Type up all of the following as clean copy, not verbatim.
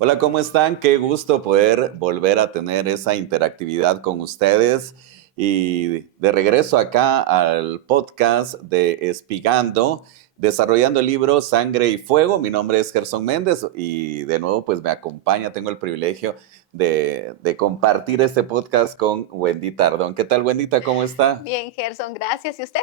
Hola, ¿cómo están? Qué gusto poder volver a tener esa interactividad con ustedes. Y de regreso acá al podcast de Espigando, desarrollando el libro Sangre y Fuego. Mi nombre es Gerson Méndez y de nuevo pues me acompaña, tengo el privilegio de compartir este podcast con Wendy Tardón. ¿Qué tal, Wendita? ¿Cómo está? Bien, Gerson, gracias. ¿Y usted?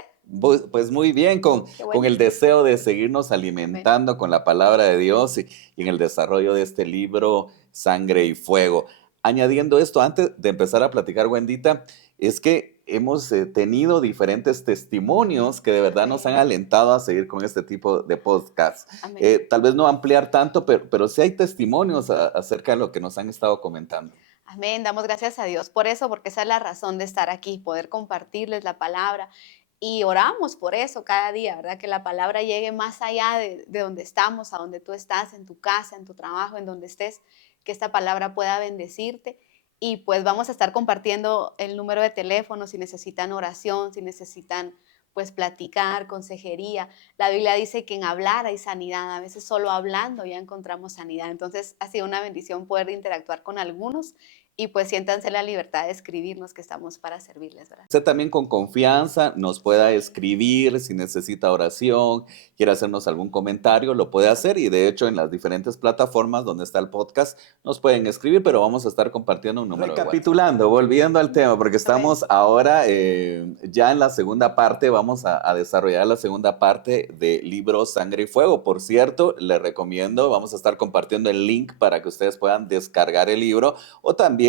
Pues muy bien, Qué con bueno. el deseo de seguirnos Amén. alimentando con la palabra de Dios y en el desarrollo de este libro, Sangre y Fuego. Añadiendo esto, antes de empezar a platicar, Wendita, es que hemos tenido diferentes testimonios que de verdad nos han Amén. alentado a seguir con este tipo de podcast. Amén. Tal vez no ampliar tanto, pero sí hay testimonios acerca de lo que nos han estado comentando. Amén. Damos gracias a Dios por eso, porque esa es la razón de estar aquí, poder compartirles la palabra. Y oramos por eso cada día, ¿verdad? Que la palabra llegue más allá de donde estamos, a donde tú estás, en tu casa, en tu trabajo, en donde estés, que esta palabra pueda bendecirte. Y pues vamos a estar compartiendo el número de teléfono si necesitan oración, si necesitan pues platicar, consejería. La Biblia dice que en hablar hay sanidad, a veces solo hablando ya encontramos sanidad. Entonces ha sido una bendición poder interactuar con algunos y pues siéntanse la libertad de escribirnos que estamos para servirles, ¿verdad? Usted también con confianza nos pueda escribir si necesita oración, quiere hacernos algún comentario, lo puede hacer y de hecho en las diferentes plataformas donde está el podcast nos pueden escribir, pero vamos a estar compartiendo un número de WhatsApp. Recapitulando, volviendo al tema, porque Amén. estamos ahora ya en la segunda parte, vamos a desarrollar la segunda parte de libro Sangre y Fuego. Por cierto, les recomiendo, vamos a estar compartiendo el link para que ustedes puedan descargar el libro o también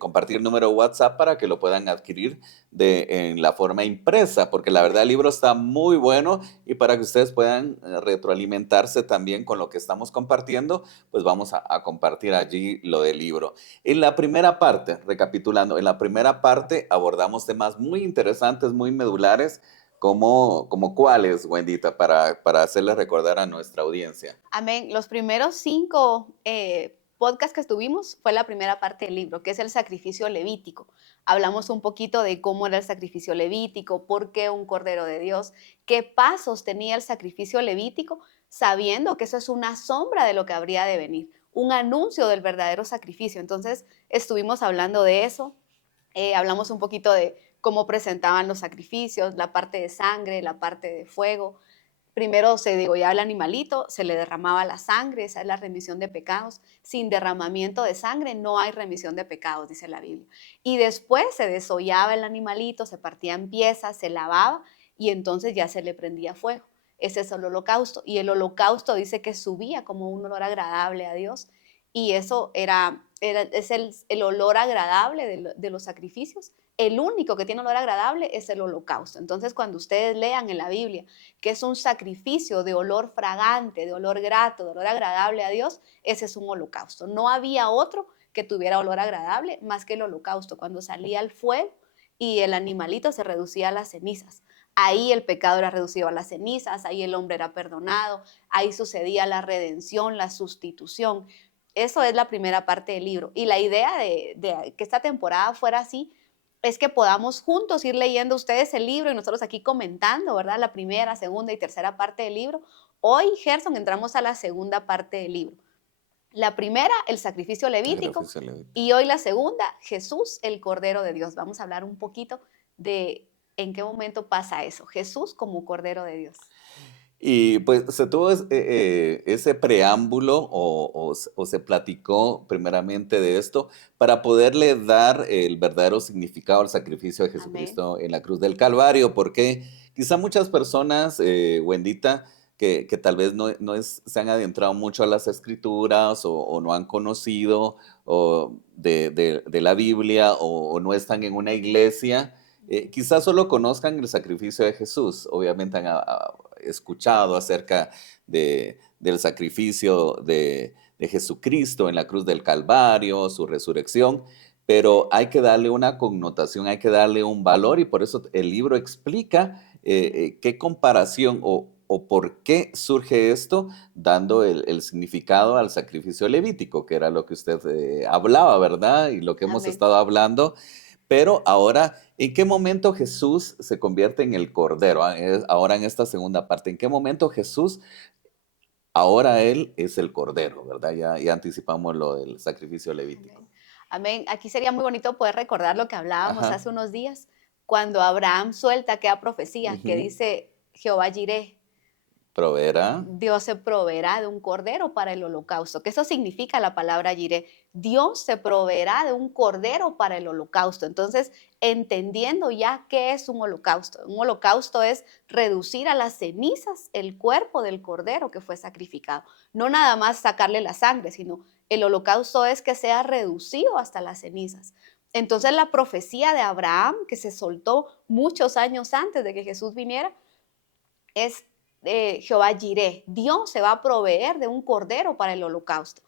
compartir el número de WhatsApp para que lo puedan adquirir en la forma impresa, porque la verdad el Amén. libro está muy bueno y para que ustedes puedan retroalimentarse también con lo que estamos compartiendo, pues vamos a compartir allí lo del libro. En la primera parte, recapitulando, en la primera parte abordamos temas muy interesantes, muy medulares, como cuáles, Wendita, para hacerles recordar a nuestra audiencia. Amén. Los primeros 5 podcasts que estuvimos fue la primera parte del libro, que es el sacrificio levítico. Hablamos un poquito de cómo era el sacrificio levítico, por qué un cordero de Dios, qué pasos tenía el sacrificio levítico, sabiendo que eso es una sombra de lo que habría de venir, un anuncio del verdadero sacrificio. Entonces, estuvimos hablando de eso, hablamos un poquito de cómo presentaban los sacrificios, la parte de sangre, la parte de fuego. Primero se degollaba el animalito, se le derramaba la sangre, esa es la remisión de pecados. Sin derramamiento de sangre no hay remisión de pecados, dice la Biblia. Y después se desollaba el animalito, se partía en piezas, se lavaba y entonces ya se le prendía fuego. Ese es el holocausto. Y el holocausto dice que subía como un olor agradable a Dios. Y eso es el olor agradable de los sacrificios. El único que tiene olor agradable es el holocausto. Entonces, cuando ustedes lean en la Biblia que es un sacrificio de olor fragante, de olor grato, de olor agradable a Dios, ese es un holocausto. No había otro que tuviera olor agradable más que el holocausto, cuando salía el fuego y el animalito se reducía a las cenizas. Ahí el pecado era reducido a las cenizas, ahí el hombre era perdonado, ahí sucedía la redención, la sustitución. Eso es la primera parte del libro. Y la idea de que esta temporada fuera así es que podamos juntos ir leyendo ustedes el libro y nosotros aquí comentando, ¿verdad? La primera, segunda y tercera parte del libro. Hoy, Gerson, entramos a la segunda parte del libro. La primera, el sacrificio levítico, Sacrificio levítico. y hoy la segunda, Jesús, el Cordero de Dios. Vamos a hablar un poquito de en qué momento pasa eso, Jesús como Cordero de Dios. Y pues se tuvo ese preámbulo o se platicó primeramente de esto para poderle dar el verdadero significado al sacrificio de Amén. Jesucristo en la cruz del Calvario, porque quizá muchas personas, Wendita, que tal vez se han adentrado mucho a las escrituras o no han conocido de la Biblia o no están en una iglesia, quizás solo conozcan el sacrificio de Jesús. Obviamente han escuchado acerca del sacrificio de Jesucristo en la cruz del Calvario, su resurrección, pero hay que darle una connotación, hay que darle un valor y por eso el libro explica qué comparación o por qué surge esto, dando el significado al sacrificio levítico, que era lo que usted hablaba, ¿verdad? Y lo que hemos Amén. estado hablando. Pero ahora, ¿en qué momento Jesús se convierte en el Cordero? Ahora en esta segunda parte, ¿en qué momento Jesús ahora Él es el Cordero, ¿verdad? Ya anticipamos lo del sacrificio levítico. Amén. Amén. Aquí sería muy bonito poder recordar lo que hablábamos Ajá. hace unos días, cuando Abraham suelta aquella profecía que Ujú. dice, Jehová Jireh, Proveerá. Dios se proveerá de un cordero para el holocausto, que eso significa la palabra Jireh. Dios se proveerá de un cordero para el holocausto. Entonces, entendiendo ya qué es un holocausto es reducir a las cenizas el cuerpo del cordero que fue sacrificado. No nada más sacarle la sangre, sino el holocausto es que sea reducido hasta las cenizas. Entonces, la profecía de Abraham, que se soltó muchos años antes de que Jesús viniera, es Jehová Jireh. Dios se va a proveer de un cordero para el holocausto.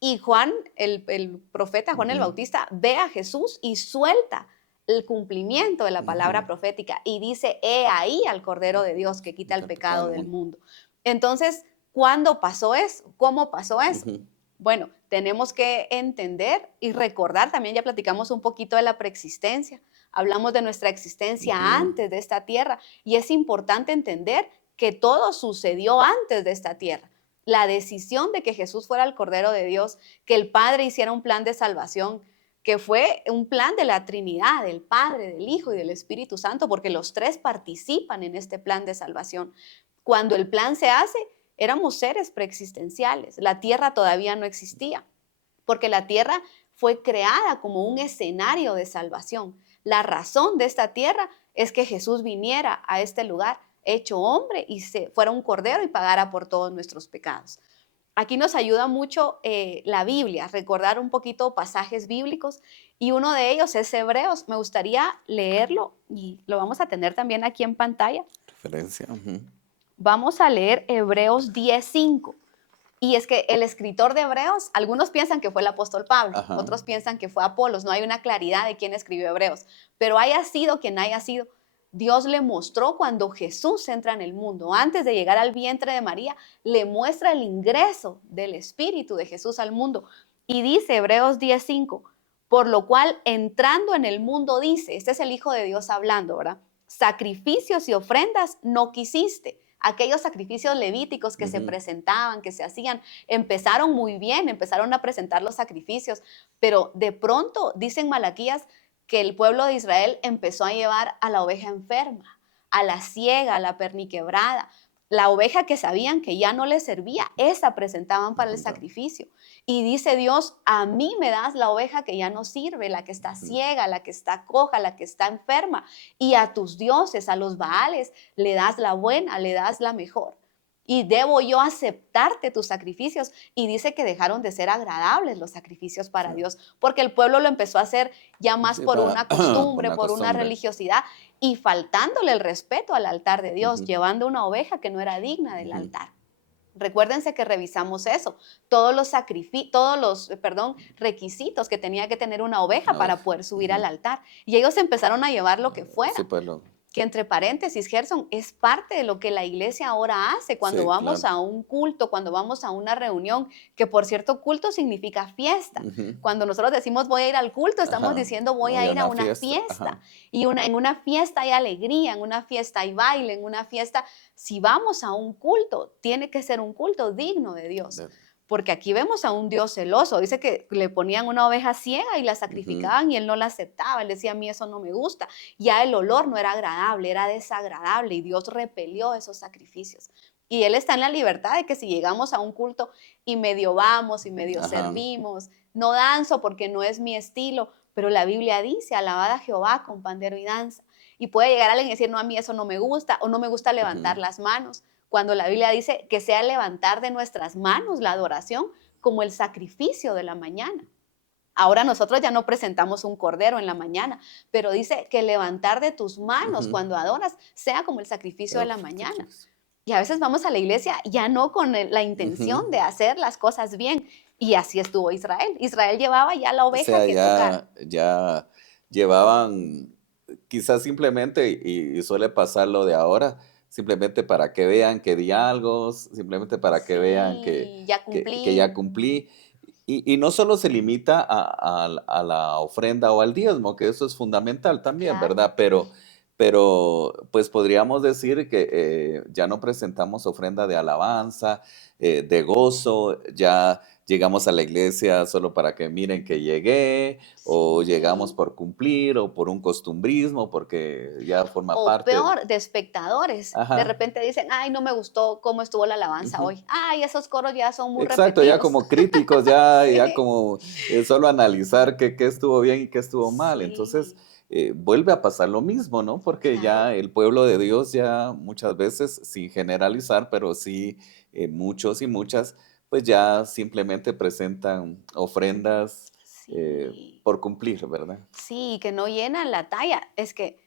Y Juan, el profeta Juan el Ujú, Bautista, ve a Jesús y suelta el cumplimiento de la palabra ujú. profética y dice, he ahí al Cordero de Dios que quita el El pecado pecado del del mundo. mundo. Entonces, ¿cuándo pasó eso? ¿Cómo pasó eso? Ujú, Bueno, tenemos que entender y recordar, también ya platicamos un poquito de la preexistencia, hablamos de nuestra existencia ujú. antes de esta tierra y es importante entender que todo sucedió antes de esta tierra. La decisión de que Jesús fuera el Cordero de Dios, que el Padre hiciera un plan de salvación, que fue un plan de la Trinidad, del Padre, del Hijo y del Espíritu Santo, porque los tres participan en este plan de salvación. Cuando el plan se hace, éramos seres preexistenciales, la tierra todavía no existía, porque la tierra fue creada como un escenario de salvación. La razón de esta tierra es que Jesús viniera a este lugar hecho hombre y se fuera un cordero y pagara por todos nuestros pecados. Aquí nos ayuda mucho la Biblia, recordar un poquito pasajes bíblicos y uno de ellos es Hebreos. Me gustaría leerlo y lo vamos a tener también aquí en pantalla. Referencia. Ujú. Vamos a leer Hebreos 10:5. Y es que el escritor de Hebreos, algunos piensan que fue el apóstol Pablo, Ajá. otros piensan que fue Apolos, no hay una claridad de quién escribió Hebreos, pero haya sido quien haya sido, Dios le mostró cuando Jesús entra en el mundo, antes de llegar al vientre de María, le muestra el ingreso del Espíritu de Jesús al mundo. Y dice Hebreos 10:5, por lo cual entrando en el mundo dice, este es el Hijo de Dios hablando, ¿verdad? Sacrificios y ofrendas no quisiste. Aquellos sacrificios levíticos que se Ujú. presentaban, que se hacían, empezaron muy bien, empezaron a presentar los sacrificios, pero de pronto, dicen Malaquías, que el pueblo de Israel empezó a llevar a la oveja enferma, a la ciega, a la perniquebrada. La oveja que sabían que ya no les servía, esa presentaban para el Presentado. sacrificio. Y dice Dios, a mí me das la oveja que ya no sirve, la que está Ujú. ciega, la que está coja, la que está enferma. Y a tus dioses, a los Baales, le das la buena, le das la mejor. Y debo yo aceptarte tus sacrificios. Y dice que dejaron de ser agradables los sacrificios Sí. para Dios, porque el pueblo lo empezó a hacer ya más Sí, por para una por costumbre, una por una costumbre. religiosidad y faltándole el respeto al altar de Dios, Ujú, llevando una oveja que no era digna del ujú. altar. Recuérdense que revisamos eso, todos los, perdón, requisitos que tenía que tener una oveja Una para oveja. poder subir al Ujú. altar. Y ellos empezaron a llevar lo que Sí, fuera, pues lo. que entre paréntesis, Gerson, es parte de lo que la iglesia ahora hace cuando Sí, vamos claro. a un culto, cuando vamos a una reunión, que por cierto, culto significa fiesta. Ujú. Cuando nosotros decimos voy a ir al culto, estamos Ajá. diciendo voy Voy a a ir a una una fiesta. fiesta. Ajá. Y en una fiesta hay alegría, en una fiesta hay baile, en una fiesta, si vamos a un culto, tiene que ser un culto digno de Dios. De- Porque aquí vemos a un Dios celoso. Dice que le ponían una oveja ciega y la Ujú. sacrificaban y él no la aceptaba. Él decía, a mí eso no me gusta. Ya el olor no era agradable, era desagradable y Dios repelió esos sacrificios. Y Él está en la libertad de que si llegamos a un culto y medio vamos y medio Ajá. servimos, no danzo porque no es mi estilo, pero la Biblia dice, alabad a Jehová con pandero y danza. Y puede llegar alguien y decir, no, a mí eso no me gusta o no me gusta levantar Ujú. las manos, cuando la Biblia dice que sea levantar de nuestras manos la adoración como el sacrificio de la mañana. Ahora nosotros ya no presentamos un cordero en la mañana, pero dice que levantar de tus manos Ujú. cuando adoras sea como el sacrificio de la mañana. Sacrificio. Y a veces vamos a la iglesia ya no con la Ujú. intención de hacer las cosas bien. Y así estuvo Israel. Israel llevaba ya la O oveja sea, que tocar. ya llevaban, quizás simplemente, y suele pasar lo de ahora, simplemente para que vean que di algo, simplemente para que vean Sí, ya que ya cumplí. cumplí. Y no solo se limita a la ofrenda o al diezmo, que eso es fundamental también, Claro. ¿verdad? pero pues podríamos decir que ya no presentamos ofrenda de alabanza, de gozo, ya llegamos a la iglesia solo para que miren que llegué, o llegamos Sí. por cumplir, o por un costumbrismo, porque ya forma O parte. peor, de espectadores. De Ajá. repente dicen, ay, no me gustó cómo estuvo la alabanza Ujú. hoy. Ay, esos coros ya son muy Exacto, ya repetidos. como críticos, ya Sí, como solo analizar qué estuvo bien y qué estuvo mal. Entonces, sí, vuelve a pasar lo mismo, ¿no? Porque claro. ya el pueblo de Dios ya muchas veces, sin generalizar, pero sí muchos y muchas, pues ya simplemente presentan ofrendas Sí, por cumplir, ¿verdad? sí, que no llenan la talla. Es que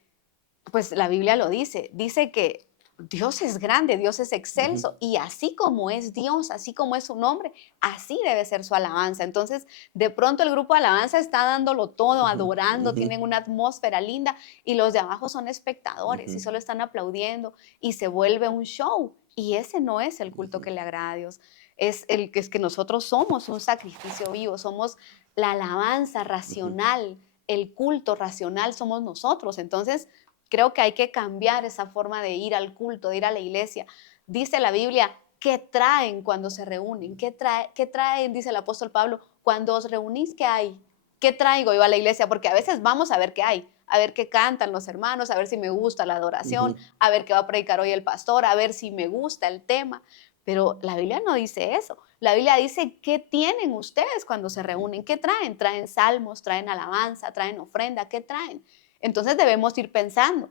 pues la Biblia lo dice, dice que Dios es grande, Dios es Ujú, excelso y así como es Dios, así como es su nombre, así debe ser su alabanza. Entonces, de pronto el grupo de alabanza está dándolo todo, ujú, adorando, ujú, tienen una atmósfera linda y los de abajo son espectadores y ujú, solo están aplaudiendo y se vuelve un show. Y ese no es el culto ujú, que le agrada a Dios. Es que nosotros somos un sacrificio vivo, somos la alabanza ujú, racional, el culto racional somos nosotros. Entonces, creo que hay que cambiar esa forma de ir al culto, de ir a la iglesia. Dice la Biblia, ¿qué traen cuando se reúnen? Qué traen, dice el apóstol Pablo, cuando os reunís, ¿qué hay? ¿Qué traigo yo a la iglesia? Porque a veces vamos a ver qué hay, a ver qué cantan los hermanos, a ver si me gusta la adoración, ujú. a ver qué va a predicar hoy el pastor, a ver si me gusta el tema. Pero la Biblia no dice eso. La Biblia dice, ¿qué tienen ustedes cuando se reúnen? ¿Qué traen? Traen salmos, traen alabanza, traen ofrenda, ¿qué traen? Entonces debemos ir pensando,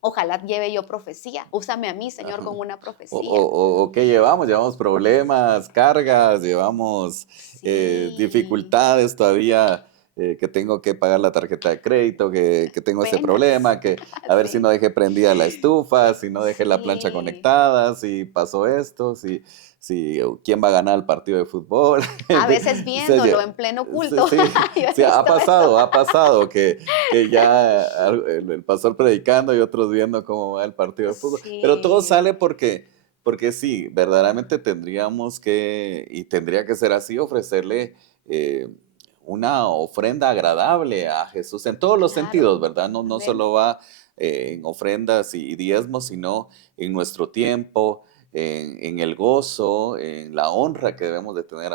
ojalá lleve yo profecía, úsame a mí, Señor, Ajá. con una O, profecía. o qué llevamos, llevamos problemas, cargas, llevamos Sí, dificultades todavía, que tengo que pagar la tarjeta de crédito, que tengo ese penas, problema, que a ver si no sí, dejé prendida la estufa, si no dejé la plancha sí. conectada, si pasó esto, si quién va a ganar el partido de fútbol. A veces O sea, viéndolo en pleno sí, culto, sí, yo he sí, visto eso. ha pasado que ya el pastor predicando y otros viendo cómo va el partido de fútbol, pero todo Sí, sale porque sí, verdaderamente tendríamos que, y tendría que ser así, ofrecerle eh, una ofrenda agradable a Jesús en todos los claro. sentidos, ¿verdad? No, no Amén. solo va en ofrendas y diezmos, sino en nuestro tiempo, en el gozo, en la honra que debemos de tener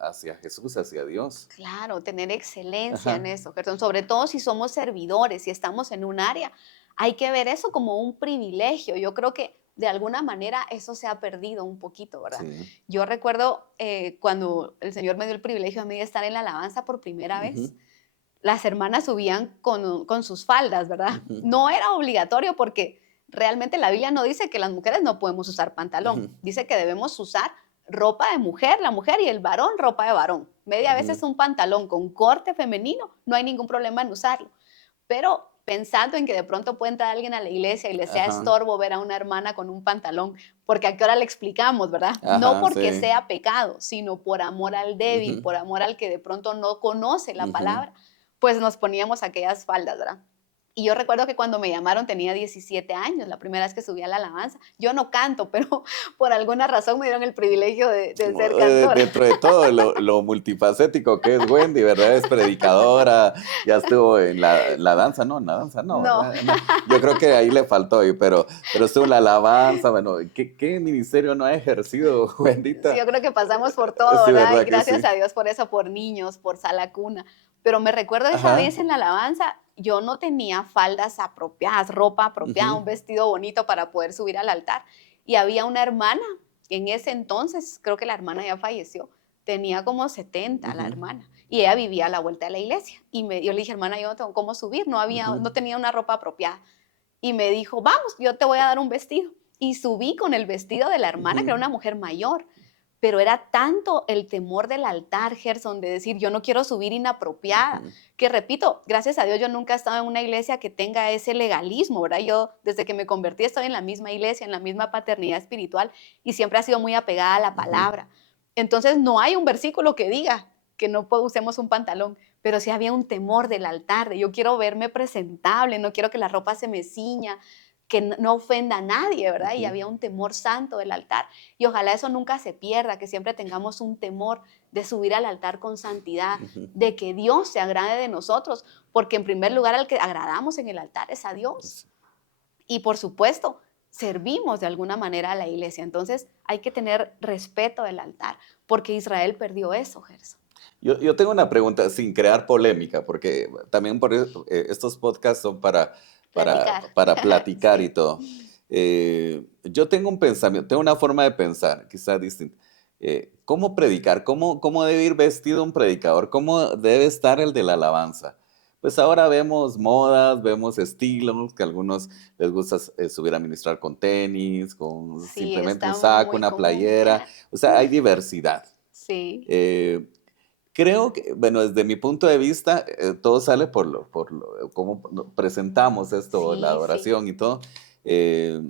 hacia Jesús, hacia Dios. Claro, tener excelencia en Ajá. eso, Gerson. Sobre todo si somos servidores, si estamos en un área, hay que ver eso como un privilegio. Yo creo que de alguna manera eso se ha perdido un poquito, ¿verdad? Sí. Yo recuerdo cuando el Señor me dio el privilegio a mí de estar en la alabanza por primera Ujú, vez, las hermanas subían con sus faldas, ¿verdad? ujú, No era obligatorio porque realmente la Biblia no dice que las mujeres no podemos usar pantalón, ujú, dice que debemos usar ropa de mujer, la mujer y el varón ropa de varón. Media ujú, veces un pantalón con corte femenino, no hay ningún problema en usarlo. Pero pensando en que de pronto puede entrar alguien a la iglesia y le sea ajá, estorbo ver a una hermana con un pantalón, porque a qué hora le explicamos, ¿verdad? No ajá, porque sí. sea pecado, sino por amor al débil, Ujú, por amor al que de pronto no conoce la ujú. palabra, pues nos poníamos aquellas faldas, ¿verdad? Y yo recuerdo que cuando me llamaron tenía 17 años, la primera vez que subí a la alabanza. Yo no canto, pero por alguna razón me dieron el privilegio de ser cantora. Dentro de todo lo multifacético que es Wendy, ¿verdad? Es predicadora, ya estuvo en la danza, no, en la danza no, No, ¿verdad? No, yo creo que ahí le faltó, pero estuvo en la alabanza, bueno, ¿qué ministerio no ha ejercido, sí, Wendita? yo creo que pasamos por todo, Sí, ¿verdad? Y ¿verdad que gracias sí? a Dios por eso, por niños, por sala cuna. Pero me recuerdo esa vez Ajá, en la alabanza, yo no tenía faldas apropiadas, ropa apropiada, ujú, un vestido bonito para poder subir al altar. Y había una hermana, en ese entonces, creo que la hermana ya falleció, tenía como 70 la ujú, hermana, y ella vivía a la vuelta de la iglesia. Yo le dije, hermana, yo no tengo cómo subir, ujú, no tenía una ropa apropiada. Y me dijo, vamos, yo te voy a dar un vestido. Y subí con el vestido de la hermana, que ujú, era una mujer mayor. Pero era tanto el temor del altar, Gerson, de decir, yo no quiero subir inapropiada, ujú, que repito, gracias a Dios yo nunca he estado en una iglesia que tenga ese legalismo, ¿verdad? Yo desde que me convertí estoy en la misma iglesia, en la misma paternidad espiritual y siempre ha sido muy apegada a la ujú, palabra. Entonces no hay un versículo que diga que no usemos un pantalón, pero sí había un temor del altar, de yo quiero verme presentable, no quiero que la ropa se me ciña, que no ofenda a nadie, ¿verdad? Y ujú, había un temor santo del altar. Y ojalá eso nunca se pierda, que siempre tengamos un temor de subir al altar con santidad, ujú. de que Dios se agrade de nosotros, porque en primer lugar al que agradamos en el altar es a Dios. y por supuesto, servimos de alguna manera a la iglesia. Entonces hay que tener respeto del altar, porque Israel perdió eso, Gerson. Yo tengo una pregunta sin crear polémica, porque también estos podcasts son Platicar. para platicar y Sí. todo. Yo tengo un pensamiento, tengo una forma de pensar, quizás distinta. ¿Cómo predicar? ¿Cómo debe ir vestido un predicador? ¿Cómo debe estar el de la alabanza? Pues ahora vemos modas, vemos estilos, que a algunos les gusta subir a ministrar con tenis, con Sí, simplemente un está saco, muy una común. playera. O sea, hay diversidad. Sí, Eh, Creo que, bueno, desde mi punto de vista, todo sale cómo presentamos esto, la sí, sí. adoración y todo. Eh,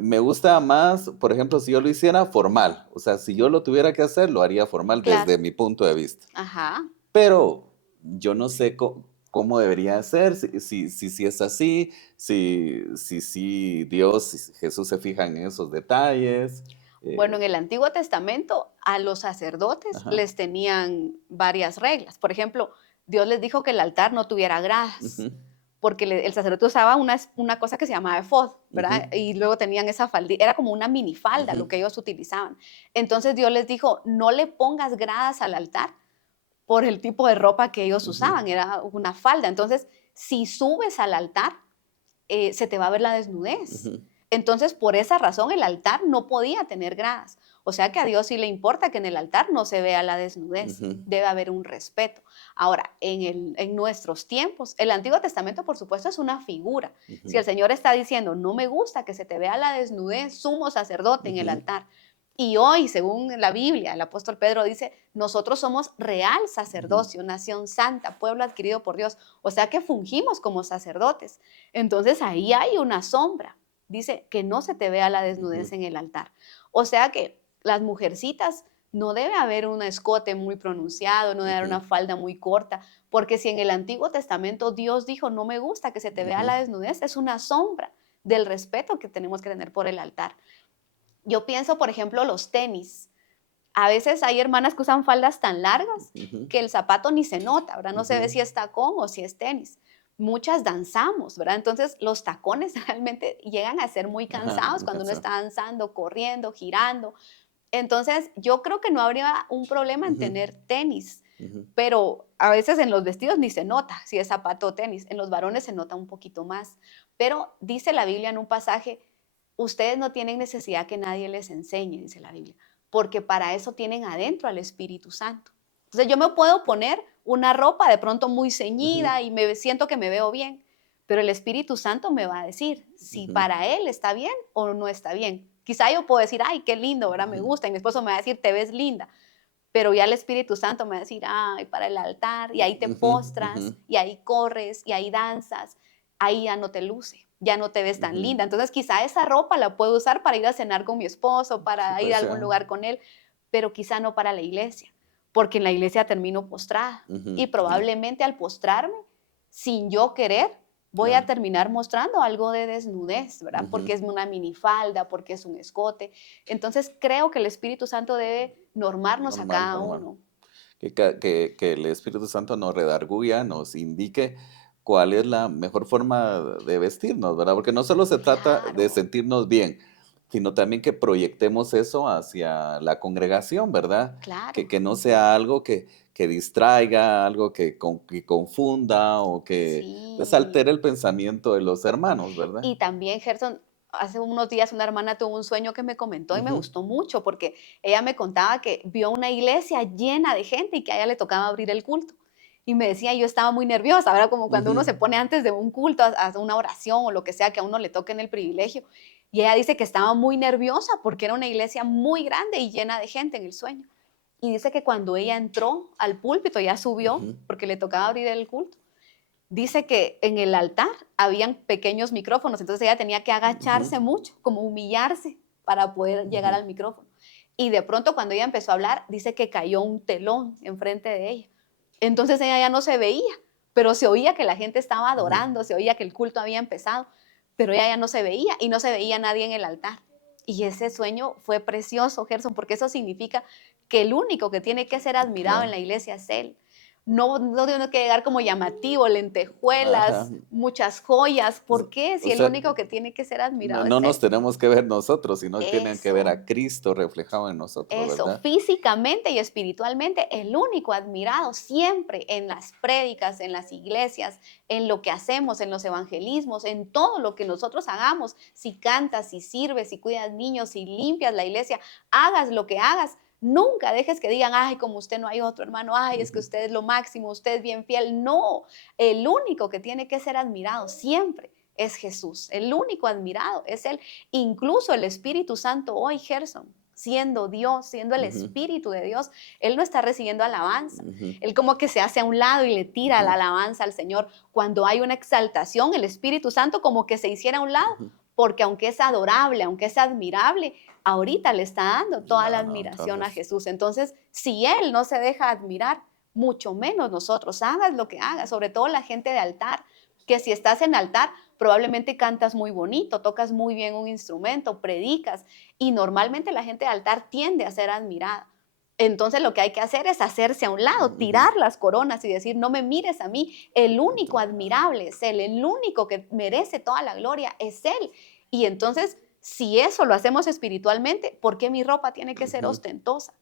me gusta más, por ejemplo, si yo lo hiciera formal, o sea, si yo lo tuviera que hacer, lo haría formal Claro. desde mi punto de vista. Ajá. Pero yo no sé cómo debería ser, si es así, si Dios, si Jesús se fija en esos detalles. Bueno, eh, en el Antiguo Testamento a los sacerdotes ajá, les tenían varias reglas. Por ejemplo, Dios les dijo que el altar no tuviera gradas, ujú, porque el sacerdote usaba una cosa que se llamaba efod, ujú, ¿verdad? Y luego tenían esa falda, era como una minifalda ujú, lo que ellos utilizaban. Entonces Dios les dijo, no le pongas gradas al altar por el tipo de ropa que ellos ujú, usaban, era una falda. Entonces, si subes al altar, se te va a ver la desnudez. ujú, Entonces, por esa razón, el altar no podía tener gradas. O sea que a Dios sí le importa que en el altar no se vea la desnudez. ujú. Debe haber un respeto. Ahora, en nuestros tiempos, el Antiguo Testamento, por supuesto, es una figura. Si Ujú, el Señor está diciendo, no me gusta que se te vea la desnudez, sumo sacerdote en el ujú, altar. Y hoy, según la Biblia, el apóstol Pedro dice, nosotros somos real ujú, sacerdocio, nación santa, pueblo adquirido por Dios. O sea que fungimos como sacerdotes. Entonces ahí hay una sombra. Dice que no se te vea la ujú, desnudez en el altar. O sea que las mujercitas no debe haber un escote muy pronunciado, no debe haber ujú, una falda muy corta, porque si en el Antiguo Testamento Dios dijo, no me gusta que se te vea ujú, la desnudez, es una sombra del respeto que tenemos que tener por el altar. Yo pienso, por ejemplo, los tenis. A veces hay hermanas que usan faldas tan largas ujú, que el zapato ni se nota, ¿verdad? No se ve ujú. si es tacón o si es tenis. Muchas danzamos, ¿verdad? Entonces los tacones realmente llegan a ser muy Ajá, cansados un cuando uno cansado. está danzando, corriendo, girando. Entonces yo creo que no habría un problema en Ujú, tener tenis, ujú, pero a veces en los vestidos ni se nota si es zapato o tenis. En los varones se nota un poquito más. Pero dice la Biblia en un pasaje, ustedes no tienen necesidad que nadie les enseñe, dice la Biblia, porque para eso tienen adentro al Espíritu Santo. Entonces yo me puedo poner una ropa de pronto muy ujú, ceñida y me siento que me veo bien, pero el Espíritu Santo me va a decir si ujú, para él está bien o no está bien. Quizá yo puedo decir, ay, qué lindo, ¿verdad? Me ujú, gusta. Y mi esposo me va a decir, te ves linda. Pero ya el Espíritu Santo me va a decir, ay, para el altar, y ahí te ujú, ujú, postras, y ahí corres, y ahí danzas, ahí ya no te luce, ya no te ves tan ujú. linda. Entonces quizá esa ropa la puedo usar para ir a cenar con mi esposo, Sí, para ir a pues algún ya. lugar con él, pero quizá no para la iglesia, porque en la iglesia termino postrada. Ujú, Y ya, probablemente al postrarme, sin yo querer, voy a claro. terminar mostrando algo de desnudez, ¿verdad? Ujú, Porque es una minifalda, porque es un escote. Entonces creo que el Espíritu Santo debe normarnos a normal, cada normal. uno. Que el Espíritu Santo nos redarguya, nos indique cuál es la mejor forma de vestirnos, ¿verdad? Porque no solo se trata de Claro, sentirnos bien, sino también que proyectemos eso hacia la congregación, ¿verdad? claro. Que no sea algo que distraiga, algo que confunda o que pues, Sí. altere el pensamiento de los hermanos, ¿verdad? Y también, Gerson, hace unos días una hermana tuvo un sueño que me comentó y me Ujú, gustó mucho porque ella me contaba que vio una iglesia llena de gente y que a ella le tocaba abrir el culto. Y me decía, yo estaba muy nerviosa, ahora como cuando uno ujú, se pone antes de un culto a hacer una oración o lo que sea que a uno le toque en el privilegio. Y ella dice que estaba muy nerviosa porque era una iglesia muy grande y llena de gente en el sueño. Y dice que cuando ella entró al púlpito, ya subió ujú, porque le tocaba abrir el culto. Dice que en el altar habían pequeños micrófonos, entonces ella tenía que ujú, agacharse mucho, como humillarse para poder llegar ujú, al micrófono. Y de pronto cuando ella empezó a hablar, dice que cayó un telón enfrente de ella. Entonces ella ya no se veía, pero se oía que la gente estaba ujú. adorando, se oía que el culto había empezado, pero ella ya no se veía y no se veía nadie en el altar. Y ese sueño fue precioso, Gerson, porque eso significa que el único que tiene que ser admirado en Claro. la iglesia es él. no tiene que llegar como llamativo, Ajá. lentejuelas, muchas joyas. O ¿Por qué? o Si el sea, único que tiene que ser no admirado no es nos Él. tenemos que ver nosotros, sino que tienen que ver Eso. a Cristo reflejado en nosotros, Eso, ¿verdad? físicamente y espiritualmente, el único admirado siempre en las prédicas, en las iglesias, en lo que hacemos, en los evangelismos, en todo lo que nosotros hagamos, si cantas, si sirves, si cuidas niños, si limpias la iglesia, hagas lo que hagas, nunca dejes que digan, ay, como usted no hay otro hermano, ay, es que Ujú, usted es lo máximo, usted es bien fiel. No, el único que tiene que ser admirado siempre es Jesús, el único admirado es Él. Incluso el Espíritu Santo hoy, Gerson, siendo Dios, siendo el ujú, Espíritu de Dios, Él no está recibiendo alabanza. ujú, Él como que se hace a un lado y le tira la ujú, alabanza al Señor. Cuando hay una exaltación, el Espíritu Santo como que se hiciera a un lado, ujú. porque aunque es adorable, aunque es admirable, ahorita le está dando toda la No, no, admiración a entonces, Jesús. Entonces, si Él no se deja admirar, mucho menos nosotros, hagas lo que hagas, sobre todo la gente de altar, que si estás en altar, probablemente cantas muy bonito, tocas muy bien un instrumento, predicas, y normalmente la gente de altar tiende a ser admirada. Entonces lo que hay que hacer es hacerse a un lado, ujú, tirar las coronas y decir, no me mires a mí, el único admirable es Él, el único que merece toda la gloria es Él. Y entonces, si eso lo hacemos espiritualmente, ¿por qué mi ropa tiene que ser ujú, ostentosa?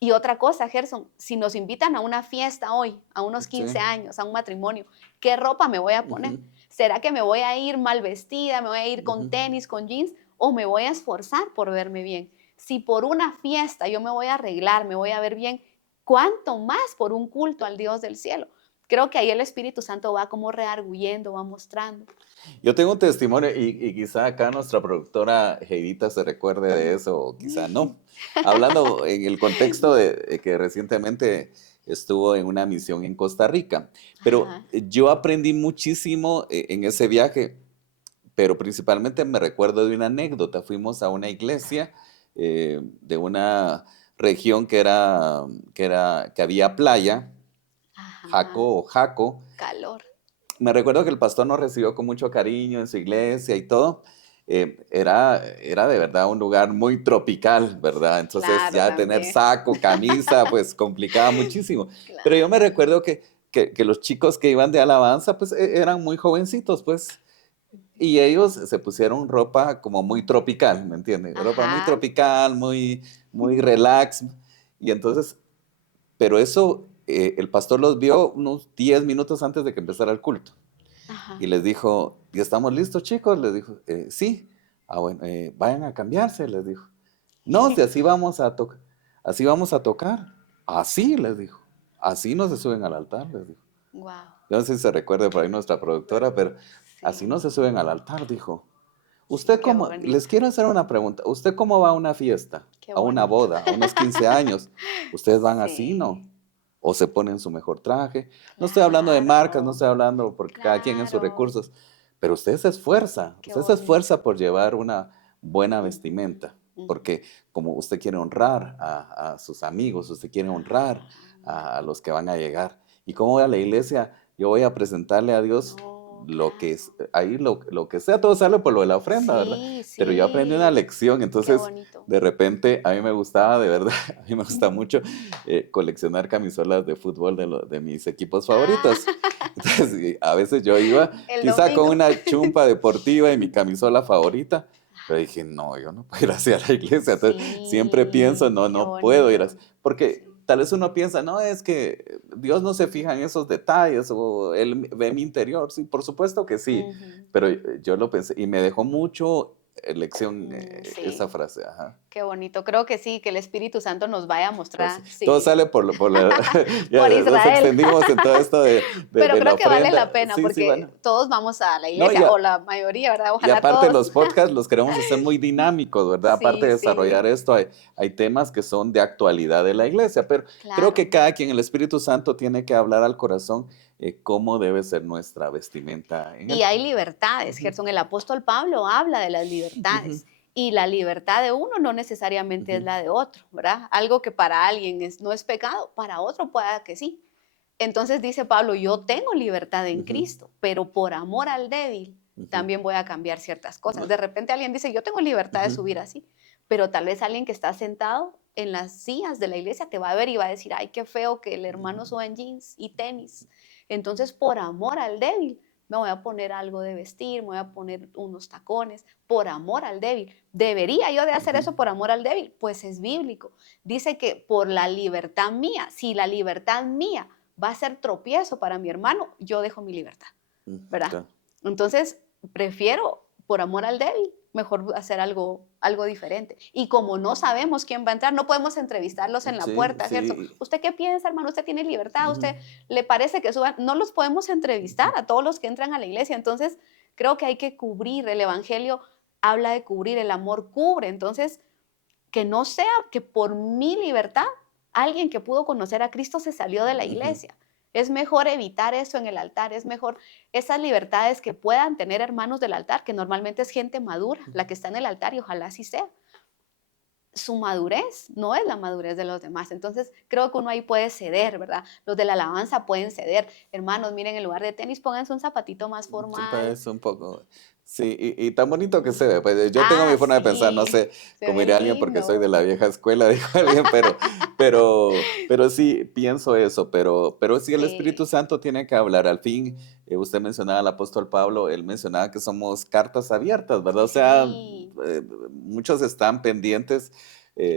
Y otra cosa, Gerson, si nos invitan a una fiesta hoy, a unos sí, 15 años, a un matrimonio, ¿qué ropa me voy a poner? ujú, ¿Será que me voy a ir mal vestida, me voy a ir con ujú. tenis, con jeans o me voy a esforzar por verme bien? Si por una fiesta yo me voy a arreglar, me voy a ver bien, ¿cuánto más por un culto al Dios del cielo? Creo que ahí el Espíritu Santo va como rearguyendo, va mostrando. Yo tengo un testimonio y quizá acá nuestra productora Heidita se recuerde de eso, o quizá no. Hablando en el contexto de que recientemente estuvo en una misión en Costa Rica, pero Ajá, yo aprendí muchísimo en ese viaje, pero principalmente me recuerdo de una anécdota. Fuimos a una iglesia de una región que había playa, ajá, Jaco o Jaco. calor. Me recuerdo que el pastor nos recibió con mucho cariño en su iglesia y todo. Era de verdad un lugar muy tropical, ¿verdad? Entonces Claro, ya tener también. saco, camisa, pues complicaba muchísimo. Pero yo me Claro. recuerdo que los chicos que iban de alabanza, pues eran muy jovencitos, pues. Y ellos se pusieron ropa como muy tropical, ¿me entiendes? Ropa muy Ajá, tropical, muy relax. Y entonces, pero eso, el pastor los vio unos 10 minutos antes de que empezara el culto. Y ajá. les dijo, ¿y estamos listos, chicos? Les dijo, sí. Ah, bueno, vayan a cambiarse, les dijo. No, si así vamos a tocar. Así, les dijo. Así no se suben al altar, les dijo. Wow, Yo no sé si se recuerde por ahí nuestra productora, pero así no sí, se suben al altar, dijo. sí, Usted qué cómo, les bonito, quiero hacer una pregunta. ¿Usted cómo va a una fiesta, qué a una bonito. boda, a unos 15 años? ¿Ustedes van así, no? Sí, ¿O se ponen su mejor traje? No estoy hablando de marcas, no claro, estoy hablando porque cada quien en sus claro, recursos, pero qué usted se bonito. esfuerza por llevar una buena Ujú, vestimenta, ujú. porque como usted quiere honrar a sus amigos, usted quiere honrar Ajá. a los que van a llegar. Y como voy a la iglesia, yo voy a presentarle a Dios No, lo que claro. es, ahí lo que sea, todo sale por lo de la ofrenda, ¿verdad? Sí, Pero yo aprendí una sí, lección, qué entonces bonito. de repente a mí me gustaba, de verdad, a mí me gusta mucho coleccionar camisolas de fútbol de mis equipos Ah, favoritos. Entonces, a veces yo iba el quizá con domingo. una chumpa deportiva y mi camisola favorita, pero Ajá. dije, no, yo no puedo ir hacia la iglesia. Entonces, siempre pienso, Sí, no, qué no puedo ir así. bonito. Porque Sí. tal vez uno piensa, no, es que Dios no se fija en esos detalles o Él ve mi interior. Sí, por supuesto que sí, Ujú. pero yo lo pensé y me dejó mucho lección esa Sí, frase. Ajá. qué bonito. Creo que sí, que el Espíritu Santo nos vaya a Pues sí, mostrar, todo sí, sale ya por nos Israel. extendimos en todo esto Pero de la creo que vale ofrenda. la pena Sí, sí, bueno. porque todos vamos a la No, iglesia, o la mayoría, ¿verdad? y Ojalá aparte todos. los podcasts los queremos hacer muy dinámicos, ¿verdad? Aparte Sí, de desarrollar sí, esto, hay temas que son de actualidad de la iglesia, pero creo que claro. cada quien, el Espíritu Santo, tiene que hablar al corazón cómo debe ser nuestra vestimenta en Y él. hay libertades, Ujú, Gerson. El apóstol Pablo habla de las ujú, libertades. Y la libertad de uno no necesariamente es ujú, la de otro, ¿verdad? Algo que para alguien no es pecado, para otro pueda que sí. Entonces dice Pablo, yo tengo libertad en ujú, Cristo, pero por amor al débil ujú, también voy a cambiar ciertas cosas. no, De repente alguien dice, yo tengo libertad de ujú, subir así, pero tal vez alguien que está sentado en las sillas de la iglesia te va a ver y va a decir, ay, qué feo que el hermano suba en jeans y tenis. Entonces, por amor al débil, me voy a poner algo de vestir, me voy a poner unos tacones, por amor al débil. ¿Debería yo de hacer Ujú. eso por amor al débil? Pues es bíblico. Dice que por la libertad mía, si la libertad mía va a ser tropiezo para mi hermano, yo dejo mi libertad, ¿verdad? Claro. Entonces, prefiero, por amor al débil, mejor hacer algo diferente. Y como no sabemos quién va a entrar, no podemos entrevistarlos en la Sí, puerta, ¿cierto? sí. ¿Usted qué piensa, hermano? ¿Usted tiene libertad? Ujú, ¿Usted le parece que suban? No los podemos entrevistar ujú, a todos los que entran a la iglesia. Entonces, creo que hay que cubrir. El evangelio habla de cubrir, el amor cubre. Entonces, que no sea que por mi libertad alguien que pudo conocer a Cristo se salió de la ujú. iglesia. Es mejor evitar eso en el altar, es mejor esas libertades que puedan tener hermanos del altar, que normalmente es gente madura, la que está en el altar y ojalá así sea. Su madurez no es la madurez de los demás. Entonces, creo que uno ahí puede ceder, ¿verdad? Los de la alabanza pueden ceder. Hermanos, miren, en lugar de tenis, pónganse un zapatito más Sí, formal. pues un poco. Sí, y tan bonito que se ve. Pues yo tengo mi Ah, forma de pensar, no sí, sé se cómo ve iría alguien porque soy de lindo. la vieja escuela, dijo alguien, pero sí pienso eso, pero sí el Espíritu Sí, Santo tiene que hablar. Al fin, usted mencionaba al apóstol Pablo, él mencionaba que somos cartas abiertas, ¿verdad? O sea, sí, muchos están pendientes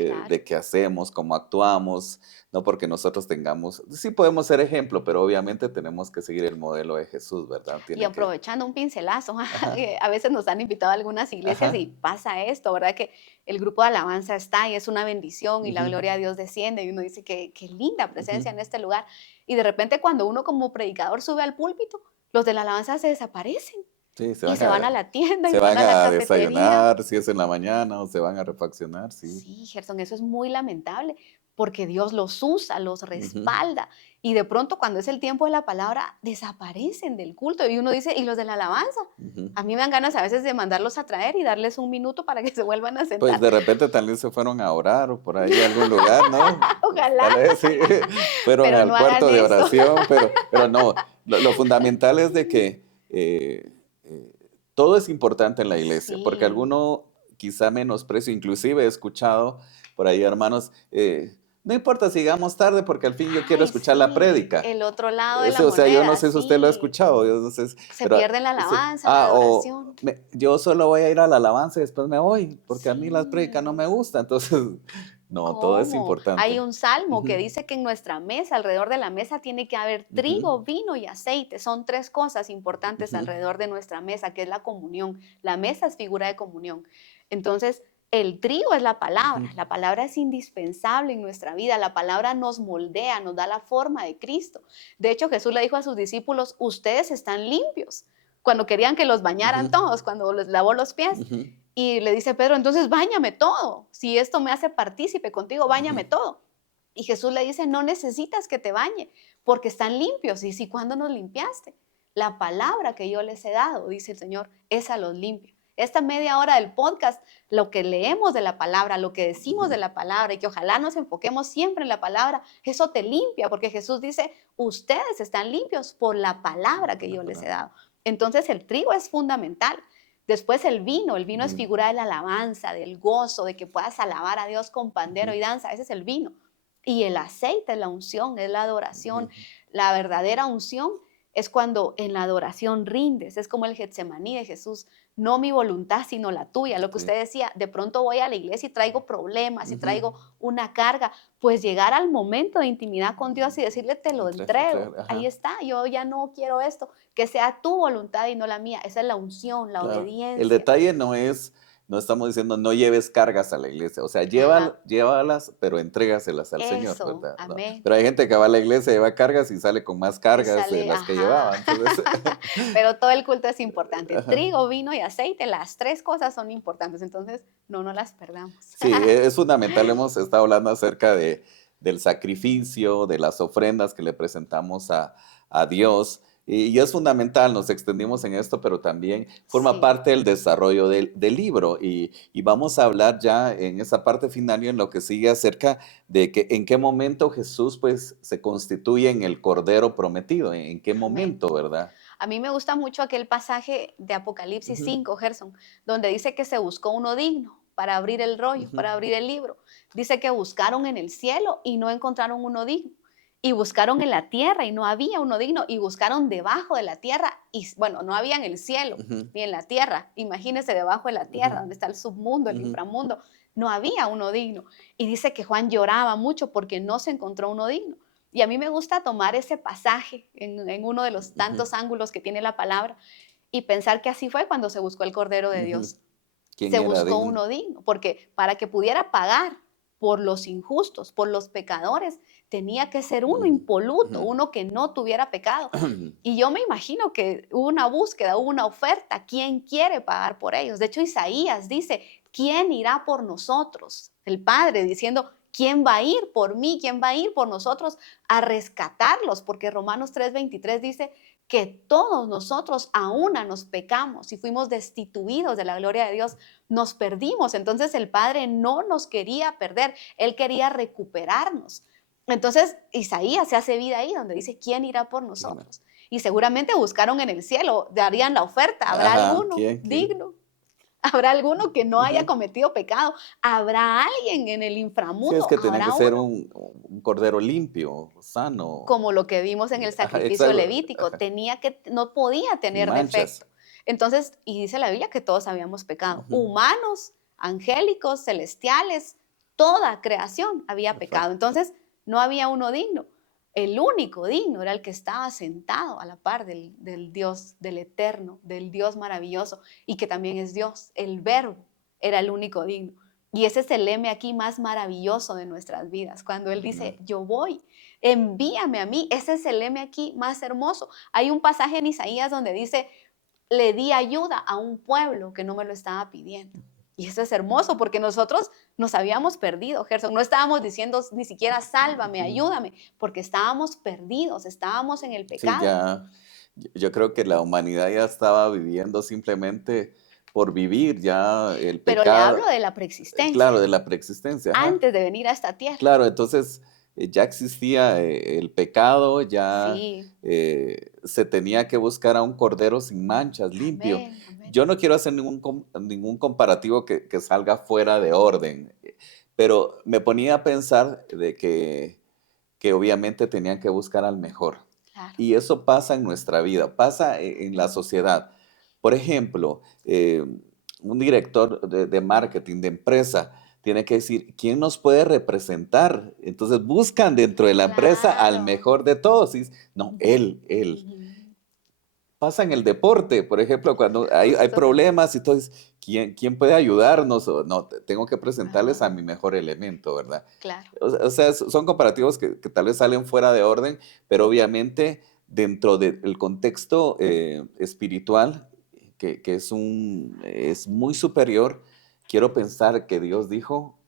claro. de qué hacemos, cómo actuamos, no porque nosotros tengamos, sí podemos ser ejemplo, pero obviamente tenemos que seguir el modelo de Jesús, ¿verdad? Y Tiene que... aprovechando un pincelazo, Ajá, que a veces nos han invitado a algunas iglesias y ajá. pasa esto, ¿verdad? Que el grupo de alabanza está y es una bendición y la Ujú, gloria de Dios desciende y uno dice que qué linda ujú. presencia en este lugar. Y de repente cuando uno como predicador sube al púlpito, los de la alabanza se desaparecen Sí, y se van a la tienda y se se van van a la a cafetería. desayunar, si es en la mañana, o se van a refaccionar, sí. Sí, Gerson, eso es muy lamentable porque Dios los usa, los Ujú, respalda y de pronto cuando es el tiempo de la palabra desaparecen del culto y uno dice, ¿y los de la alabanza? ujú. A mí me dan ganas a veces de mandarlos a traer y darles un minuto para que se vuelvan a Pues sentar. de repente tal vez se fueron a orar o por ahí a algún lugar, ¿no? Ojalá, Tal vez sí, fueron pero no al hagan cuarto de eso. oración, pero no, lo fundamental es de que eh, todo es importante en la iglesia, porque Sí, alguno quizá menosprecio, inclusive he escuchado por ahí hermanos, no importa si llegamos tarde porque al fin yo quiero ay, escuchar la sí, prédica. el otro lado de la O sea, yo no moneda, sé si usted lo ha sí. escuchado, yo no sé, Se pero pierde la sí, alabanza, la o adoración. yo solo voy a ir a la alabanza y después me voy, porque a mí las prédicas no Sí. me gustan, entonces, no, todo es ¿Cómo? Hay importante. un salmo que Ujú, dice que en nuestra mesa, alrededor de la mesa, tiene que haber ujú, trigo, vino y aceite. Son tres cosas importantes ujú, alrededor de nuestra mesa, que es la comunión. La mesa es figura de comunión. Entonces, el trigo es ujú, la palabra es indispensable en nuestra vida, la palabra nos moldea, nos da la forma de Cristo. De hecho, Jesús le dijo a sus discípulos, ustedes están limpios, cuando querían que los ujú, bañaran todos, cuando les lavó los pies. ujú, Y le dice Pedro, entonces báñame todo. Si esto me hace partícipe contigo, ujú. báñame todo. Y Jesús le dice, no necesitas que te bañe, porque están limpios. Y si cuando nos limpiaste, la palabra que yo les he dado, dice el Señor, esa los limpia. Esta media hora del podcast, lo que leemos de la palabra, lo que decimos de la palabra y que ojalá nos enfoquemos siempre en la palabra, eso te limpia, porque Jesús dice, ustedes están limpios por la palabra que La yo les he palabra, dado. Entonces el trigo es fundamental. Después el vino es vino. figura de la alabanza, del gozo, de que puedas alabar a Dios con pandero Ujú, y danza, ese es el vino. Y el aceite es la unción, es la adoración. ujú. La verdadera unción es cuando en la adoración rindes, es como el Getsemaní de Jesús, no mi voluntad sino la tuya. Lo que Sí. usted decía, de pronto voy a la iglesia y traigo problemas y Ujú. traigo una carga, pues llegar al momento de intimidad con Dios y decirle, te lo entrego, ahí Ajá, está, yo ya no quiero esto, que sea tu voluntad y no la mía. Esa es la unción, la claro. El obediencia. detalle no es, no estamos diciendo no lleves cargas a la iglesia, o sea, Ajá, llévalas, pero entrégaselas al Señor, eso, ¿verdad? ¿No? amén. Pero hay gente que va a la iglesia, lleva cargas y sale con más Y cargas de sale, las que ajá. llevaba. Entonces, Pero todo el culto es importante. ajá. Trigo, vino y aceite, las tres cosas son importantes. Entonces, no nos las perdamos. Sí, es fundamental. Hemos estado hablando acerca del sacrificio, de las ofrendas que le presentamos a Dios. Y es fundamental, nos extendimos en esto, pero también forma Sí. parte del desarrollo del libro. Y vamos a hablar ya en esa parte final y en lo que sigue acerca de que en qué momento Jesús pues se constituye en el Cordero prometido, en qué Amén. momento, ¿verdad? A mí me gusta mucho aquel pasaje de Apocalipsis Ujú, 5, Gerson, donde dice que se buscó uno digno. para abrir el rollo, Ujú, para abrir el libro. Dice que buscaron en el cielo y no encontraron uno digno. Y buscaron en la tierra y no había uno digno. Y buscaron debajo de la tierra y, bueno, no había en el cielo ujú, ni en la tierra. Imagínense debajo de la ujú, tierra, donde está el submundo, el ujú, inframundo. No había uno digno. Y dice que Juan lloraba mucho porque no se encontró uno digno. Y a mí me gusta tomar ese pasaje en uno de los ujú, tantos ángulos que tiene la palabra y pensar que así fue cuando se buscó el Cordero de ujú. Dios. ¿Quién Se era buscó digno? uno digno, porque para que pudiera pagar por los injustos, por los pecadores, tenía que ser uno Ujú, impoluto, ujú. uno que no tuviera pecado. Y yo me imagino que hubo una búsqueda, hubo una oferta. ¿Quién quiere pagar por ellos? De hecho, Isaías dice, ¿quién irá por nosotros? El Padre diciendo, ¿quién va a ir por mí? ¿Quién va a ir por nosotros a rescatarlos? Porque Romanos 3:23 dice que todos nosotros a una nos pecamos y fuimos destituidos de la gloria de Dios, nos perdimos. Entonces el Padre no nos quería perder, Él quería recuperarnos. Entonces Isaías se hace vida ahí donde dice, ¿quién irá por ¿Quién era? nosotros? Y seguramente buscaron en el cielo, darían la oferta, ¿habrá Ajá, alguno ¿quién? ¿Quién? digno? ¿Habrá alguno que no haya Ujú. cometido pecado? ¿Habrá alguien en el Sí, es inframundo? que tenía que ¿Habrá ser uno? un cordero limpio, sano. Como lo que vimos en el Ajá, sacrificio exacto. levítico, Ajá. tenía que, no podía Sin tener manchas. defecto. Entonces, y dice la Biblia que todos habíamos pecado, Ujú. humanos, angélicos, celestiales, toda creación había pecado. Exacto. Entonces, no había uno digno. El único digno era el que estaba sentado a la par del Dios, del eterno, del Dios maravilloso y que también es Dios. El verbo era el único digno. Y ese es el lema aquí más maravilloso de nuestras vidas, cuando Él Ujú. dice, yo voy, envíame a mí. Ese es el lema aquí más hermoso. Hay un pasaje en Isaías donde dice, le di ayuda a un pueblo que no me lo estaba pidiendo. Y eso es hermoso porque nosotros nos habíamos perdido, Gerson. No estábamos diciendo ni siquiera sálvame, Ujú. ayúdame, porque estábamos perdidos, estábamos en el Sí, pecado. ya, yo creo que la humanidad ya estaba viviendo simplemente por vivir, ya el Pero le hablo pecado, de la claro, preexistencia, de la preexistencia, ajá. antes de venir a esta tierra. Claro, entonces ya existía el pecado, ya Sí, se tenía que buscar a un cordero sin manchas, limpio. amén, amén. Yo no quiero hacer ningún comparativo que salga fuera de orden, pero me ponía a pensar de que obviamente tenían que buscar al mejor. Claro. Y eso pasa en nuestra vida, pasa en la sociedad. Por ejemplo, un director de marketing de empresa tiene que decir, ¿quién nos puede representar? Entonces buscan dentro de la empresa al Claro. mejor de todos. Y no, Ujú, él. ujú. Pasa en el deporte, por ejemplo, cuando hay Justo también. problemas y todo, ¿quién puede ayudarnos? O, no, tengo que presentarles Ajá, a mi mejor elemento, ¿verdad? claro. O sea, son comparativos que tal vez salen fuera de orden, pero obviamente dentro del contexto espiritual, que es muy superior, quiero pensar que Dios dijo,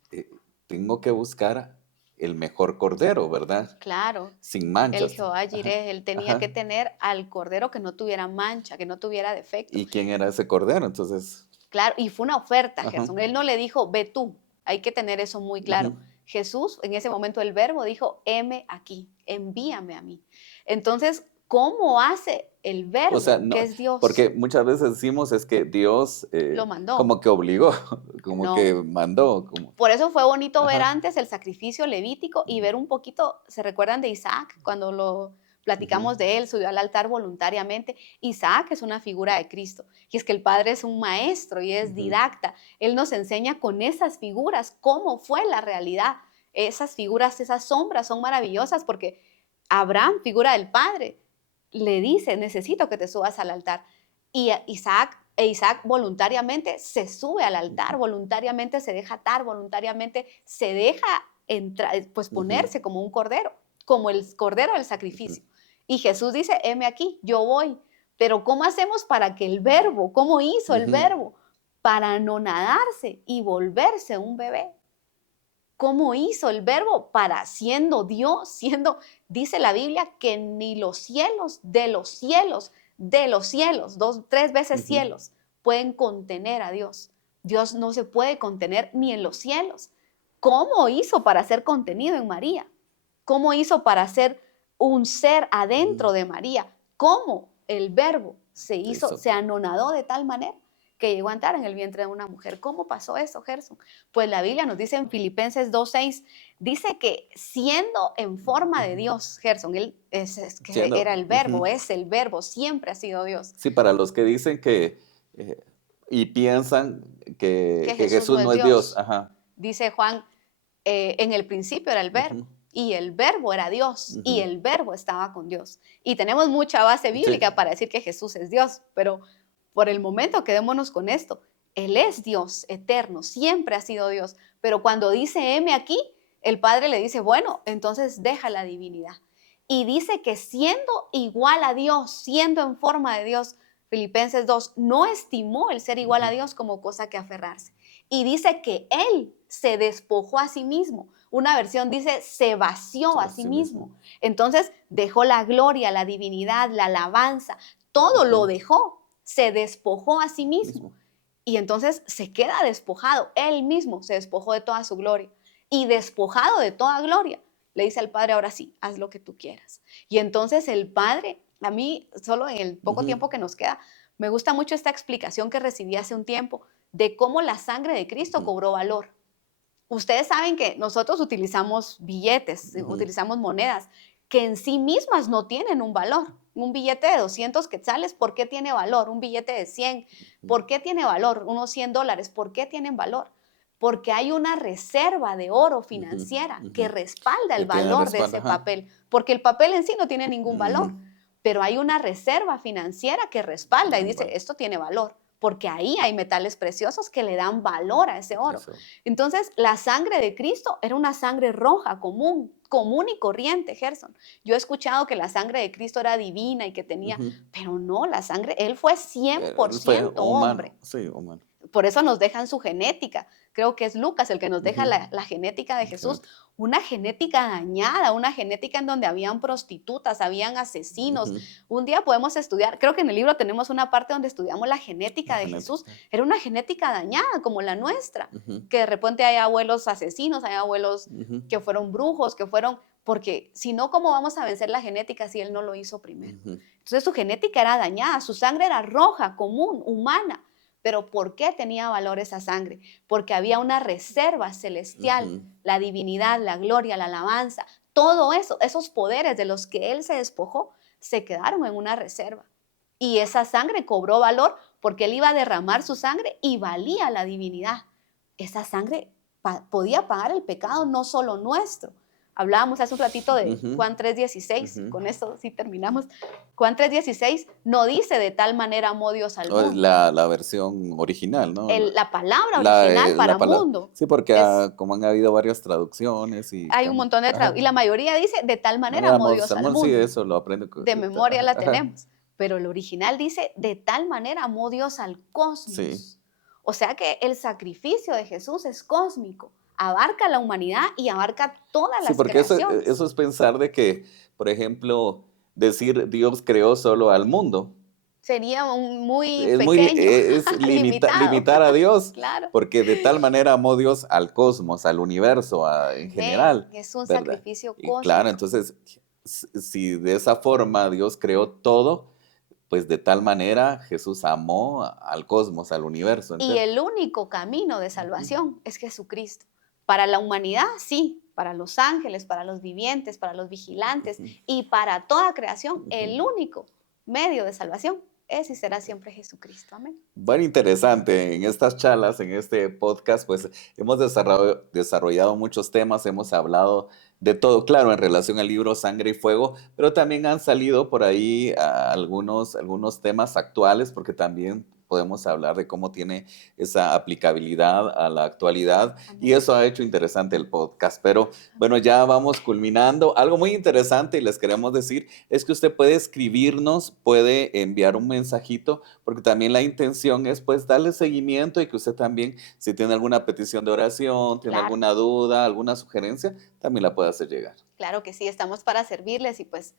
tengo que buscar el mejor cordero, ¿verdad? Claro, Sin el manchas. Jehová Ajá, Jireh, él tenía que ajá. tener al cordero que no tuviera mancha, que no tuviera defecto. ¿Y quién era ese cordero? Entonces, Claro, y fue una oferta, ajá, Gerson. Él no le dijo, ve tú. Hay que tener eso muy claro. ujú. Jesús, en ese momento el verbo dijo, heme aquí, envíame a mí. Entonces, ¿cómo hace el O sea, verbo, que no, es Dios? porque muchas veces decimos es que Dios Lo mandó. como que obligó, como que No. mandó, como, Por eso fue bonito ver ajá, antes el sacrificio levítico y ujú, ver un poquito, ¿se recuerdan de Isaac? Cuando lo ujú, platicamos de él, subió al altar voluntariamente. Isaac es una figura de Cristo. Y es que el Padre es un maestro y es ujú, didacta. Él nos enseña con esas figuras cómo fue la realidad. Esas figuras, esas sombras son maravillosas porque Abraham, figura del Padre, le dice, necesito que te subas al altar. Y Isaac voluntariamente se sube al altar, ujú, voluntariamente se deja atar, voluntariamente se deja entrar, pues ujú, ponerse como un cordero, como el cordero del ujú, sacrificio. Y Jesús dice, heme aquí, yo voy. Pero ¿cómo hacemos para que el verbo, cómo hizo el ujú, verbo? Para anonadarse y volverse un bebé. ¿Cómo hizo el verbo para siendo Dios, dice la Biblia que ni los cielos, de los cielos, dos, tres veces ujú, cielos, pueden contener a Dios. Dios no se puede contener ni en los cielos. ¿Cómo hizo para ser contenido en María? ¿Cómo hizo para ser un ser ujú. adentro de María? ¿Cómo el verbo Se hizo se anonadó de tal manera que llegó a entrar en el vientre de una mujer. ¿Cómo pasó eso, Gerson? Pues la Biblia nos dice en Filipenses 2:6, dice que siendo en forma de Ujú. Dios, Gerson, él es que Siendo, era el verbo, ujú. es el verbo, siempre ha sido Dios. Sí, para los que dicen que y piensan Que que Jesús Jesús no es no es Dios. Dios. Ajá. Dice Juan, en el principio era el Ujú, verbo y el verbo era Dios y ujú. el verbo estaba con Dios. Y tenemos mucha base Sí. bíblica para decir que Jesús es Dios, pero por el momento quedémonos con esto. Él es Dios eterno, siempre ha sido Dios, pero cuando dice M aquí, el Padre le dice, bueno, entonces deja la divinidad. Y dice que siendo igual a Dios, siendo en forma de Dios, Filipenses 2, no estimó el ser igual a Ujú. Dios como cosa que aferrarse. Y dice que Él se despojó a sí mismo. Una versión dice, se vació a sí Así mismo. mismo. Entonces dejó la gloria, la divinidad, la alabanza, todo lo Ujú. dejó, se despojó a sí mismo. Mismo. Y entonces se queda despojado, él mismo se despojó de toda su gloria. Y despojado de toda gloria, le dice al Padre, ahora sí, haz lo que tú quieras. Y entonces el Padre, a mí, solo en el poco Ujú, tiempo que nos queda, me gusta mucho esta explicación que recibí hace un tiempo de cómo la sangre de Cristo ujú, cobró valor. Ustedes saben que nosotros utilizamos billetes, ujú, utilizamos monedas que en sí mismas no tienen un valor. Un billete de 200 quetzales, ¿por qué tiene valor? Un billete de 100, ujú. ¿por qué tiene valor? Unos $100, ¿por qué tienen valor? Porque hay una reserva de oro Ujú, financiera que ujú. respalda Que el tiene valor de respaldo, ese ajá. papel, porque el papel en sí no tiene ningún Ujú. valor, pero hay una reserva financiera que respalda y Tiene dice, valor. esto tiene valor, porque ahí hay metales preciosos que le dan valor a ese oro. Eso. Entonces, la sangre de Cristo era una sangre roja, común, común y corriente, Gerson. Yo he escuchado que la sangre de Cristo era divina y que tenía, Ujú. pero no, la sangre, él fue cien por Él fue ciento humano, hombre. sí, humano. Por eso nos dejan su genética. Creo que es Lucas el que nos deja Ujú. la genética de Jesús, Excelente. una genética dañada, una genética en donde habían prostitutas, habían asesinos. Ujú. Un día podemos estudiar, creo que en el libro tenemos una parte donde estudiamos la La genética de Jesús. genética. Era una genética dañada como la nuestra, Ujú, que de repente hay abuelos asesinos, hay abuelos ujú, que fueron brujos, que fueron, porque si no, ¿cómo vamos a vencer la genética si él no lo hizo primero? ujú, Entonces su genética era dañada, su sangre era roja, común, humana. Pero ¿por qué tenía valor esa sangre? Porque había una reserva celestial, ujú, la divinidad, la gloria, la alabanza, todo eso, esos poderes de los que él se despojó, se quedaron en una reserva. Y esa sangre cobró valor porque él iba a derramar su sangre y valía la divinidad. Esa sangre podía pagar el pecado no solo nuestro. Hablábamos hace un ratito de ujú, Juan 3:16, ujú. con esto sí terminamos. Juan 3:16 no dice de tal manera amó Dios al O es mundo. la versión original, ¿no? La palabra original para La palabra. mundo Sí, porque es, como han habido varias traducciones y hay un montón de ajá. y la mayoría dice de tal manera Manera amó modo Dios al salmón, sí, mundo. eso lo aprendo. De memoria Ajá, la ajá. tenemos, pero el original dice de tal manera amó Dios al Sí. cosmos. O sea que el sacrificio de Jesús es cósmico, abarca la humanidad y abarca todas Sí, las porque creaciones. eso es pensar de que, por ejemplo, decir Dios creó solo al mundo. Sería muy Es pequeño, es limitado, limitar a Dios, claro. porque de tal manera amó Dios al cosmos, al universo, en Ve, general, es un ¿verdad? sacrificio Y claro, cósmico. entonces, si de esa forma Dios creó todo, pues de tal manera Jesús amó al cosmos, al universo Y entero. el único camino de Ujú, salvación es Jesucristo. Para la humanidad, sí, para los ángeles, para los vivientes, para los vigilantes ujú, y para toda creación, ujú. el único medio de salvación es y será siempre Jesucristo. Amén. Bueno, interesante. En estas charlas, en este podcast, pues hemos desarrollado muchos temas, hemos hablado de todo, claro, en relación al libro Sangre y Fuego, pero también han salido por ahí algunos temas actuales, porque también podemos hablar de cómo tiene esa aplicabilidad a la actualidad y Amén. eso ha hecho interesante el podcast. Pero bueno, Amén. ya vamos culminando. Algo muy interesante y les queremos decir es que usted puede escribirnos, puede enviar un mensajito porque también la intención es pues darle seguimiento y que usted también, si tiene alguna petición de oración, tiene Claro, alguna duda, alguna sugerencia, también la puede hacer llegar. claro que sí, estamos para servirles y pues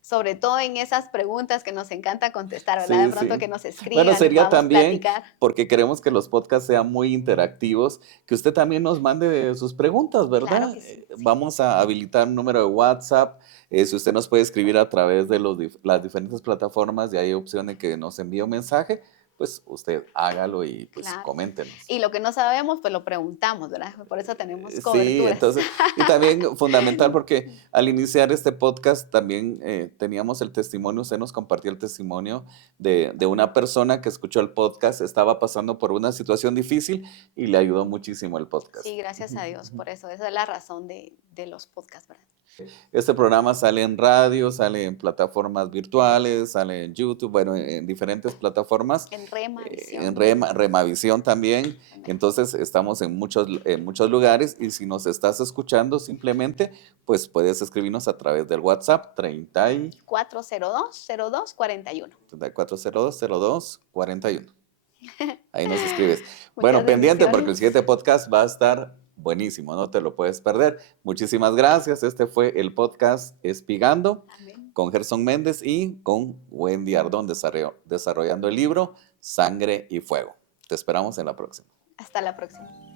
sobre todo en esas preguntas que nos encanta contestar, ¿verdad? De Sí, pronto sí. que nos Bueno, escriban, sería podamos también, platicar. porque queremos que los podcasts sean muy interactivos, que usted también nos mande sus preguntas, Claro ¿verdad? que sí, sí. Vamos a habilitar un número de WhatsApp. Si usted nos puede escribir a través de las diferentes plataformas, y hay opción de que nos envíe un mensaje, pues usted hágalo y pues Claro. coméntenos. Y lo que no sabemos, pues lo preguntamos, ¿verdad? Por eso tenemos Sí, coberturas. entonces, y también fundamental porque al iniciar este podcast también teníamos el testimonio, usted nos compartió el testimonio de una persona que escuchó el podcast, estaba pasando por una situación difícil y le ayudó muchísimo el podcast. Sí, gracias a Dios por eso. Esa es la razón de los podcasts, ¿verdad? Este programa sale en radio, sale en plataformas virtuales, sale en YouTube, bueno, en diferentes plataformas, En Rema, en Visión. Remavisión también. Amén. Entonces estamos en muchos lugares y si nos estás escuchando simplemente, pues puedes escribirnos a través del WhatsApp 402-0241. 3402-0241. Ahí nos escribes. Muchas Bueno, pendiente porque el bendiciones. siguiente podcast va a estar buenísimo, no te lo puedes perder. Muchísimas gracias. Este fue el podcast Espigando Amén. con Gerson Méndez y con Wendy Ardón desarrollando el libro Sangre y Fuego. Te esperamos en la próxima. Hasta la próxima.